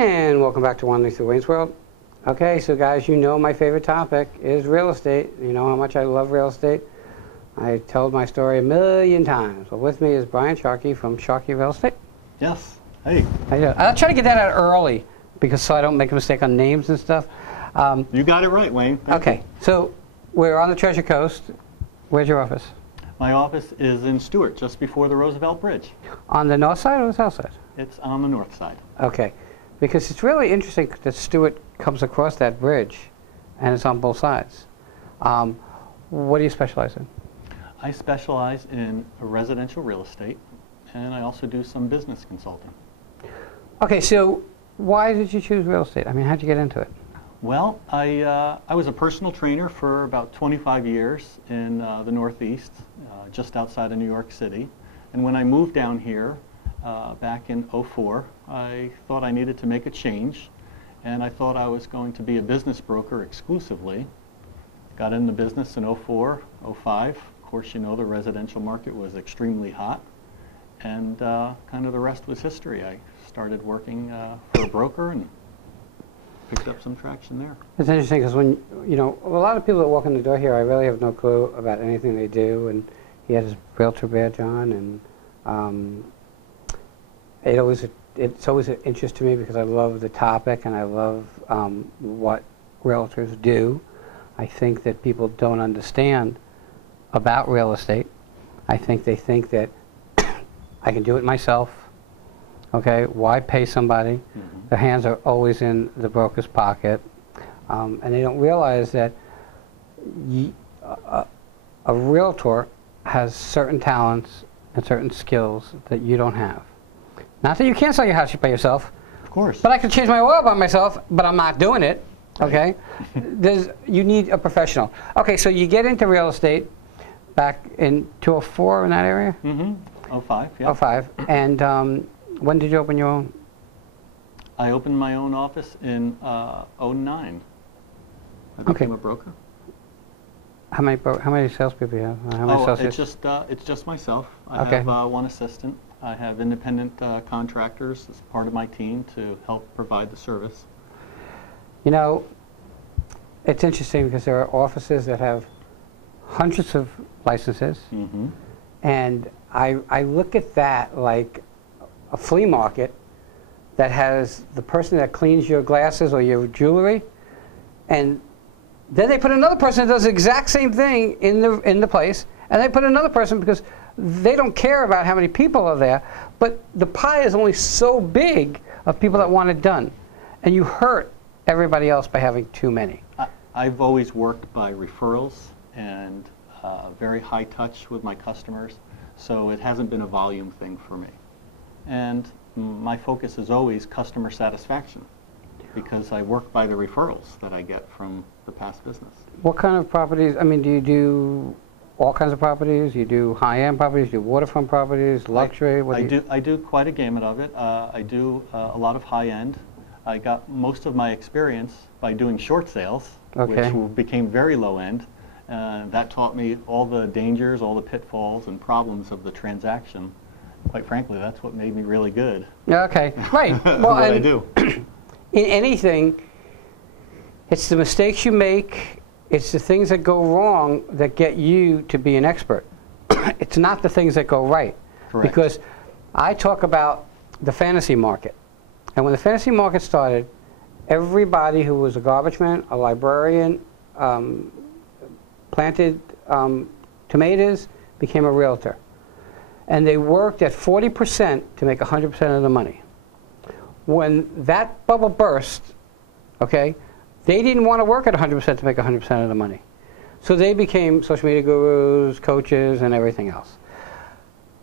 And welcome back to Wandering Through Wayne's World. Okay, so guys, you know my favorite topic is real estate. You know how much I love real estate. I told my story a million times. Well, with me is Brian Sharkey from Sharkey Real Estate. Yes. Hey. How you doing? I'll try to get that out early because so I don't make a mistake on names and stuff. You got it right, Wayne. Okay, so we're on the Treasure Coast. Where's your office? My office is in Stewart, just before the Roosevelt Bridge. On the north side or the south side? It's on the north side. Okay, because it's really interesting that Stewart comes across that bridge and it's on both sides. What do you specialize in? I specialize in residential real estate, and I also do some business consulting. Okay, so why did you choose real estate? I mean, how'd you get into it? Well, I was a personal trainer for about 25 years in the Northeast, just outside of New York City. And when I moved down here back in '04, I thought I needed to make a change, and I thought I was going to be a business broker exclusively. Got in the business in '04, '05. Of course, you know the residential market was extremely hot, and kind of the rest was history. I started working for a broker and picked up some traction there. It's interesting because when, you know, a lot of people that walk in the door here, I really have no clue about anything they do, and he has his realtor badge on, and it's always an interest to me because I love the topic and I love what realtors do. I think that people don't understand about real estate. I think they think that I can do it myself. Okay, why pay somebody? Mm-hmm. Their hands are always in the broker's pocket, and they don't realize that a realtor has certain talents and certain skills that you don't have. Not that you can't sell your house by yourself. Of course. But I can change my oil by myself, but I'm not doing it. Okay, you need a professional. Okay, so you get into real estate back in 2004 in that area. Mm-hmm. '05. Yeah. '05, and when did you open your own? I opened my own office in '09. I became a broker. How many salespeople do you have? How many associates? It's just myself. I have one assistant. I have independent contractors as part of my team to help provide the service. You know, it's interesting because there are offices that have hundreds of licenses, mm-hmm. and I look at that like a flea market that has the person that cleans your glasses or your jewelry, and then they put another person that does the exact same thing in the place, and they put another person because they don't care about how many people are there, but the pie is only so big of people that want it done, and you hurt everybody else by having too many. I've always worked by referrals and very high touch with my customers, so it hasn't been a volume thing for me. And my focus is always customer satisfaction because I work by the referrals that I get from the past business. What kind of properties? I mean, do you do all kinds of properties? You do high-end properties? You do waterfront properties? Luxury? I do quite a gamut of it. I do a lot of high-end. I got most of my experience by doing short sales, which became very low-end. That taught me all the dangers, all the pitfalls and problems of the transaction. Quite frankly, that's what made me really good. Okay, right. Well, what I do. In anything, it's the mistakes you make, it's the things that go wrong that get you to be an expert. It's not the things that go right. Correct. Because I talk about the fantasy market. And when the fantasy market started, everybody who was a garbage man, a librarian, planted tomatoes, became a realtor. And they worked at 40% to make 100% of the money. When that bubble burst, okay, they didn't want to work at 100% to make 100% of the money. So they became social media gurus, coaches, and everything else.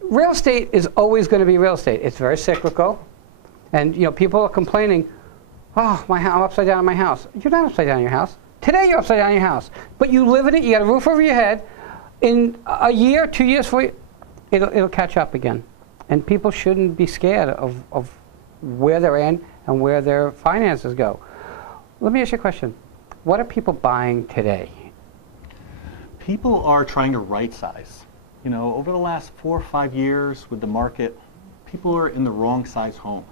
Real estate is always going to be real estate. It's very cyclical. And you know, people are complaining, oh, I'm upside down in my house. You're not upside down in your house. Today you're upside down in your house. But you live in it, you got a roof over your head. In a year, 2 years, it'll catch up again. And people shouldn't be scared of where they're in and where their finances go. Let me ask you a question. What are people buying today? People are trying to right size. You know, over the last 4 or 5 years with the market, people are in the wrong size home.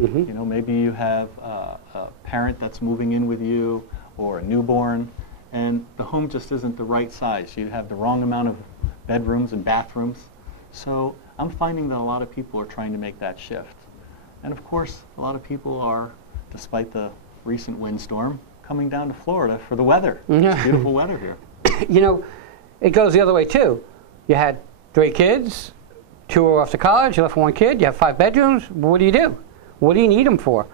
Mm-hmm. You know, maybe you have a parent that's moving in with you or a newborn, and the home just isn't the right size. You have the wrong amount of bedrooms and bathrooms. So I'm finding that a lot of people are trying to make that shift. And of course, a lot of people are, despite the recent windstorm, coming down to Florida for the weather. It's beautiful weather here. You know, it goes the other way too. You had 3 kids, 2 are off to college, you left 1 kid, you have 5 bedrooms. What do you do? What do you need them for?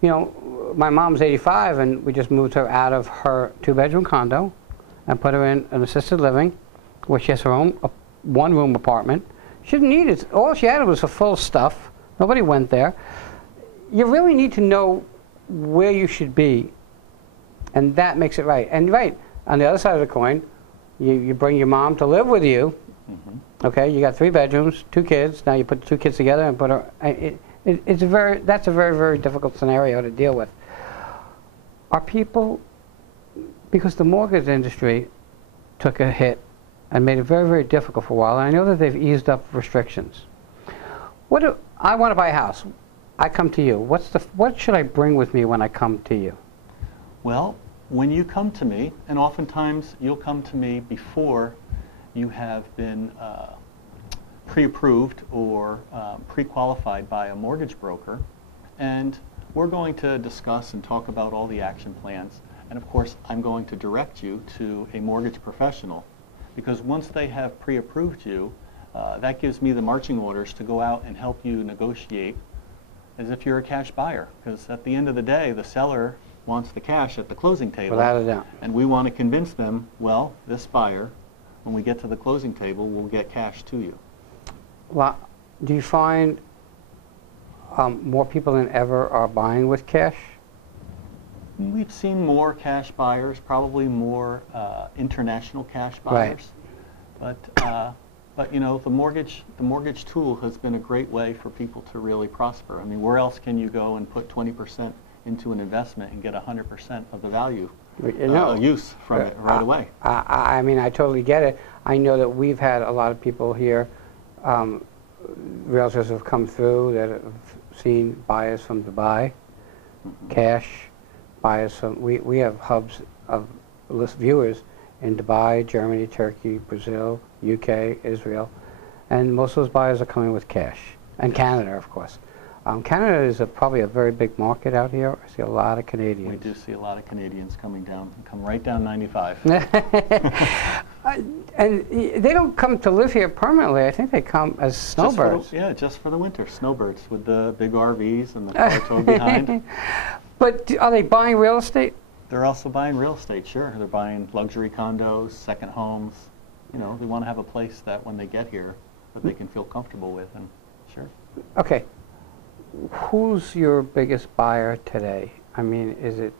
You know, my mom's 85 and we just moved her out of her 2-bedroom condo and put her in an assisted living where she has her own 1-room apartment. She didn't need it. All she had was a full stuff. Nobody went there. You really need to know where you should be, and that makes it right. And right, on the other side of the coin, you bring your mom to live with you. Mm-hmm. Okay, you got 3 bedrooms, 2 kids. Now you put the 2 kids together and put her. That's a very, very difficult scenario to deal with. Are people, because the mortgage industry took a hit and made it very, very difficult for a while, and I know that they've eased up restrictions. I want to buy a house. I come to you. What should I bring with me when I come to you? Well, when you come to me, and oftentimes you'll come to me before you have been pre-approved or pre-qualified by a mortgage broker, and we're going to discuss and talk about all the action plans. And of course, I'm going to direct you to a mortgage professional, because once they have pre-approved you, that gives me the marching orders to go out and help you negotiate as if you're a cash buyer. Because at the end of the day, the seller wants the cash at the closing table. Without a doubt. And we want to convince them, well, this buyer, when we get to the closing table, will get cash to you. Well, do you find more people than ever are buying with cash? We've seen more cash buyers, probably more international cash buyers. Right. But you know, the mortgage tool has been a great way for people to really prosper. I mean, where else can you go and put 20% into an investment and get 100% of the value use from it right away? I mean, I totally get it. I know that we've had a lot of people here, realtors have come through that have seen buyers from Dubai, mm-hmm. cash, buyers from, we have hubs of list viewers in Dubai, Germany, Turkey, Brazil, UK, Israel, and most of those buyers are coming with cash, and Canada, of course. Canada is probably a very big market out here. I see a lot of Canadians. We do see a lot of Canadians coming down, come right down 95. And they don't come to live here permanently. I think they come as snowbirds. Just for the winter, snowbirds with the big RVs and the car towed behind. But are they buying real estate? They're also buying real estate, sure. They're buying luxury condos, second homes. You know, they want to have a place that when they get here that they can feel comfortable with, and sure. Okay. Who's your biggest buyer today? I mean, is it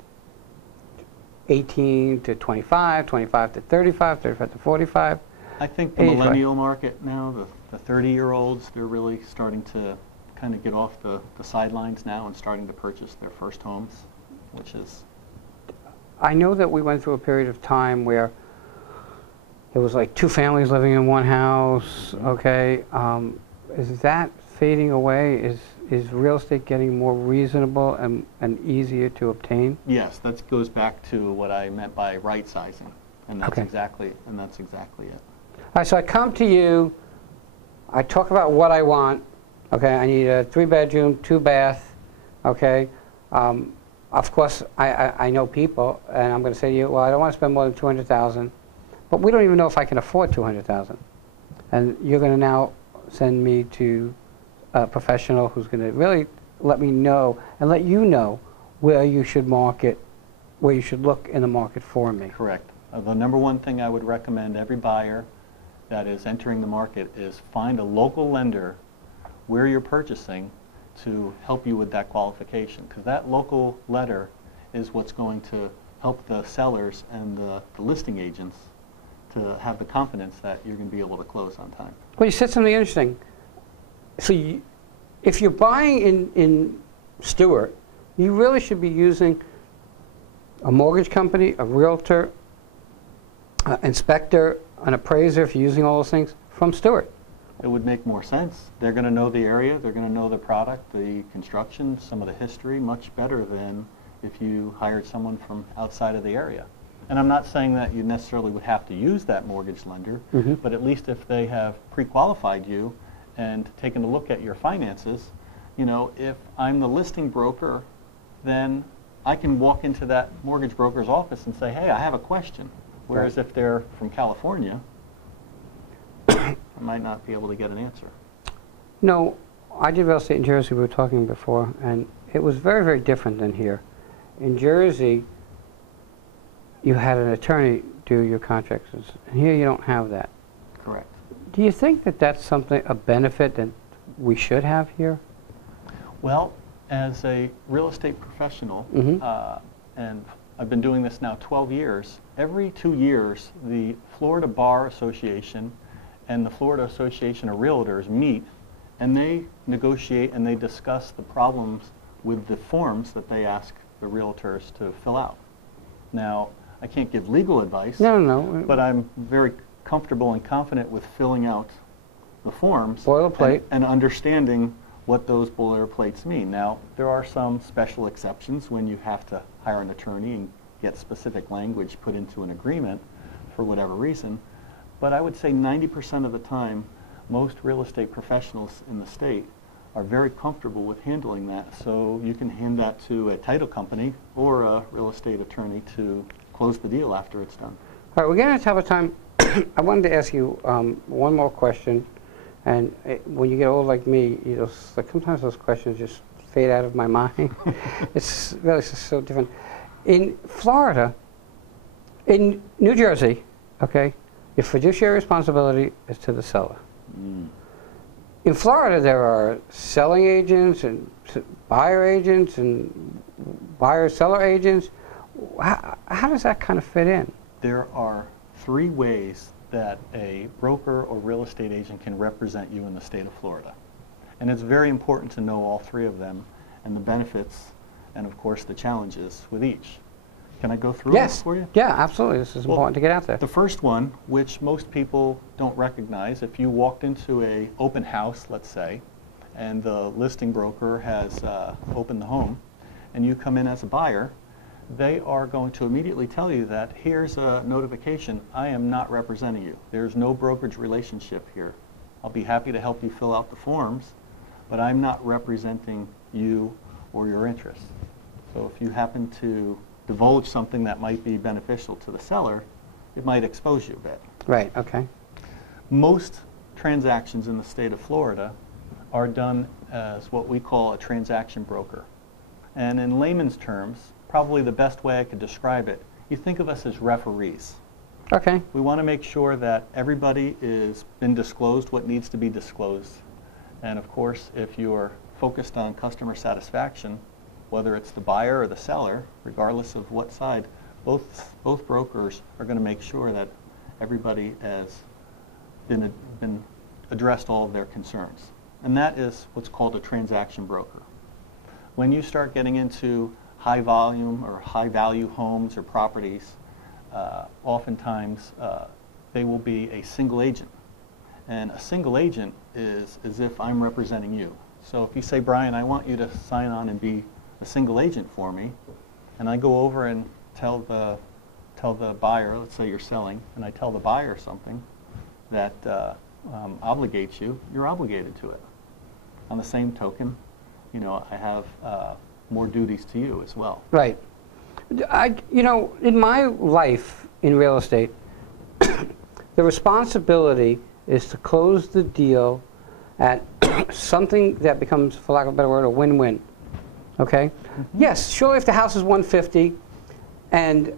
18 to 25, 25 to 35, 35 to 45? I think the millennial market now, the 30-year-olds, they're really starting to kind of get off the sidelines now and starting to purchase their first homes, which is... I know that we went through a period of time where it was like 2 families living in one house, okay? Is that fading away? Is real estate getting more reasonable and easier to obtain? Yes, that goes back to what I meant by right sizing, and that's exactly it. All right, so I come to you, I talk about what I want. Okay, I need a 3-bedroom, 2-bath. Okay, of course I know people, and I'm going to say to you, well, I don't want to spend more than $200,000, but we don't even know if I can afford $200,000, and you're going to now send me to a professional who's going to really let me know and let you know where you should market, where you should look in the market for me. Correct. The number one thing I would recommend every buyer that is entering the market is find a local lender where you're purchasing to help you with that qualification, because that local letter is what's going to help the sellers and the listing agents to have the confidence that you're going to be able to close on time. Well, you said something interesting. So if you're buying in Stewart, you really should be using a mortgage company, a realtor, inspector, an appraiser, if you're using all those things, from Stewart. it would make more sense. They're going to know the area, they're going to know the product, the construction, some of the history, much better than if you hired someone from outside of the area. And I'm not saying that you necessarily would have to use that mortgage lender, but at least if they have pre-qualified you and taken a look at your finances, you know, if I'm the listing broker, then I can walk into that mortgage broker's office and say, hey, I have a question. Whereas if they're from California, I might not be able to get an answer. No, I did real estate in Jersey, we were talking before, and it was very, very different than here. In Jersey, you had an attorney do your contracts, and here you don't have that. Correct. Do you think that that's something, a benefit that we should have here? Well, as a real estate professional, and I've been doing this now 12 years, every 2 years the Florida Bar Association and the Florida Association of Realtors meet, and they negotiate and they discuss the problems with the forms that they ask the realtors to fill out. Now, I can't give legal advice, but I'm very comfortable and confident with filling out the forms boilerplate and understanding what those boilerplates mean. Now, there are some special exceptions when you have to hire an attorney and get specific language put into an agreement for whatever reason, but I would say 90% of the time, most real estate professionals in the state are very comfortable with handling that, so you can hand that to a title company or a real estate attorney to close the deal after it's done. All right, we're getting to have a time. I wanted to ask you one more question, and when you get old like me, you know, like sometimes those questions just fade out of my mind. It's really so different. In Florida, in New Jersey, okay, your fiduciary responsibility is to the seller. In Florida, there are selling agents and buyer agents and buyer-seller agents. How does that kind of fit in? There are 3 ways that a broker or real estate agent can represent you in the state of Florida. And it's very important to know all 3 of them and the benefits and, of course, the challenges with each. Can I go through them for you? Yeah, absolutely. This is important to get out there. The first one, which most people don't recognize, if you walked into an open house, let's say, and the listing broker has opened the home, and you come in as a buyer, they are going to immediately tell you that here's a notification, I am not representing you. There's no brokerage relationship here. I'll be happy to help you fill out the forms, but I'm not representing you or your interests. So if you happen to divulge something that might be beneficial to the seller, it might expose you a bit. Right, okay. Most transactions in the state of Florida are done as what we call a transaction broker. And in layman's terms, probably the best way I could describe it, you think of us as referees. Okay. We want to make sure that everybody is been disclosed what needs to be disclosed. And of course, if you're focused on customer satisfaction, whether it's the buyer or the seller, regardless of what side, both brokers are going to make sure that everybody has been addressed all of their concerns. And that is what's called a transaction broker. When you start getting into high volume or high value homes or properties, oftentimes they will be a single agent. And a single agent is as if I'm representing you. So if you say, Brian, I want you to sign on and be a single agent for me, and I go over and tell the buyer, let's say you're selling, and I tell the buyer something that obligates you, you're obligated to it. On the same token, you know, I have more duties to you as well. Right. You know, in my life in real estate, the responsibility is to close the deal at something that becomes, for lack of a better word, a win-win. Okay? Yes, sure, if the house is 150 and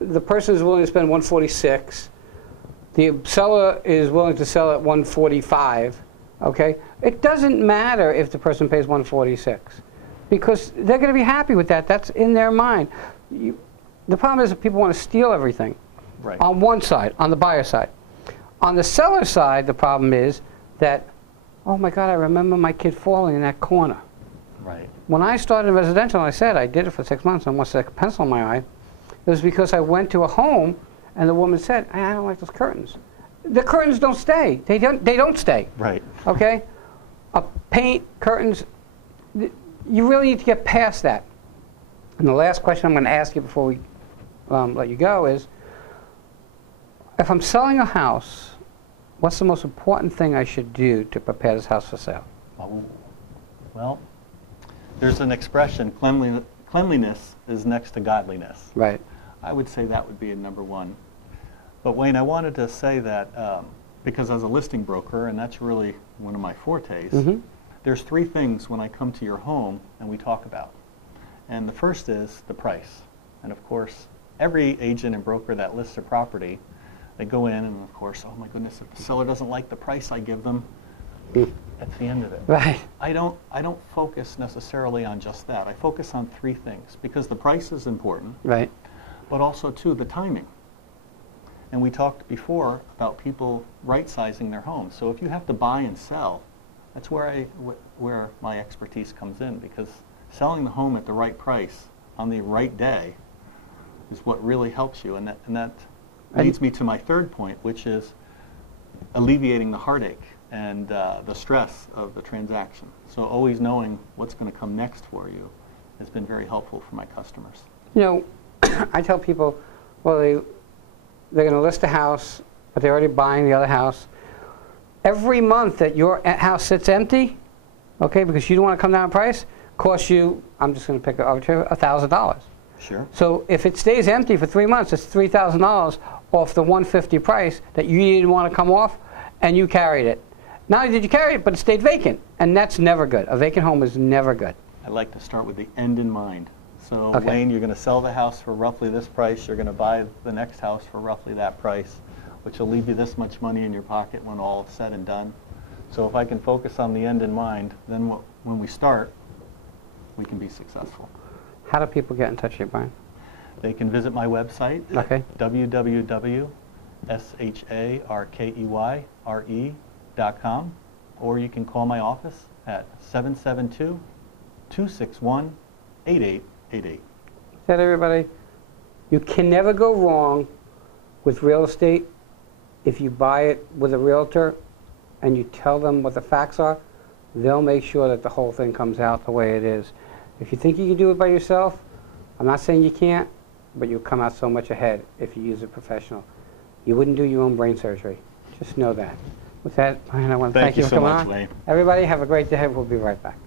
the person is willing to spend 146, the seller is willing to sell at 145, okay? It doesn't matter if the person pays 146 because they're going to be happy with that. That's in their mind. The problem is that people want to steal everything on one side, on the buyer side. On the seller side, the problem is that, oh my God, I remember my kid falling in that corner. Right. When I started in residential, I said I did it for 6 months, I almost had a pencil in my eye. It was because I went to a home and the woman said, I don't like those curtains. the curtains don't stay. They don't stay. Right. Okay? Paint, curtains, you really need to get past that. And the last question I'm going to ask you before we let you go is, if I'm selling a house, what's the most important thing I should do to prepare this house for sale? Oh, well, there's an expression, cleanliness is next to godliness. Right. I would say that would be a number one. But Wayne, I wanted to say that because as a listing broker, and that's really one of my fortes, there's three things when I come to your home and we talk about. And the first is the price. And of course, every agent and broker that lists a property, they go in and of course, oh my goodness, if the seller doesn't like the price I give them, that's the end of it. Right. I don't focus necessarily on just that. I focus on three things because the price is important, Right. but also too the timing. And we talked before about people right-sizing their homes. So if you have to buy and sell, that's where my expertise comes in, because selling the home at the right price on the right day is what really helps you. And that leads me to my third point, which is alleviating the heartache and the stress of the transaction. So always knowing what's going to come next for you has been very helpful for my customers. You know, I tell people, well, they're going to list a house, but they're already buying the other house. Every month that your house sits empty, okay, because you don't want to come down in price, costs you, I'm just going to pick an arbitrary, $1,000. Sure. So if it stays empty for 3 months, it's $3,000 off the $150 price that you didn't want to come off, and you carried it. Not only did you carry it, but it stayed vacant, and that's never good. A vacant home is never good. I like to start with the end in mind. So Okay. Wayne, you're going to sell the house for roughly this price. You're going to buy the next house for roughly that price, which will leave you this much money in your pocket when all is said and done. So if I can focus on the end in mind, then when we start, we can be successful. How do people get in touch with you, Brian? They can visit my website Okay. at www.sharkeyre.com, or you can call my office at 772-261-8888. Said everybody, you can never go wrong with real estate if you buy it with a realtor and you tell them what the facts are. They'll make sure that the whole thing comes out the way it is. If you think you can do it by yourself, I'm not saying you can't, but you'll come out so much ahead if you use a professional. You wouldn't do your own brain surgery. Just know that. With that, Brian, I want to thank you for so coming much, on. Wayne. Everybody, have a great day. We'll be right back.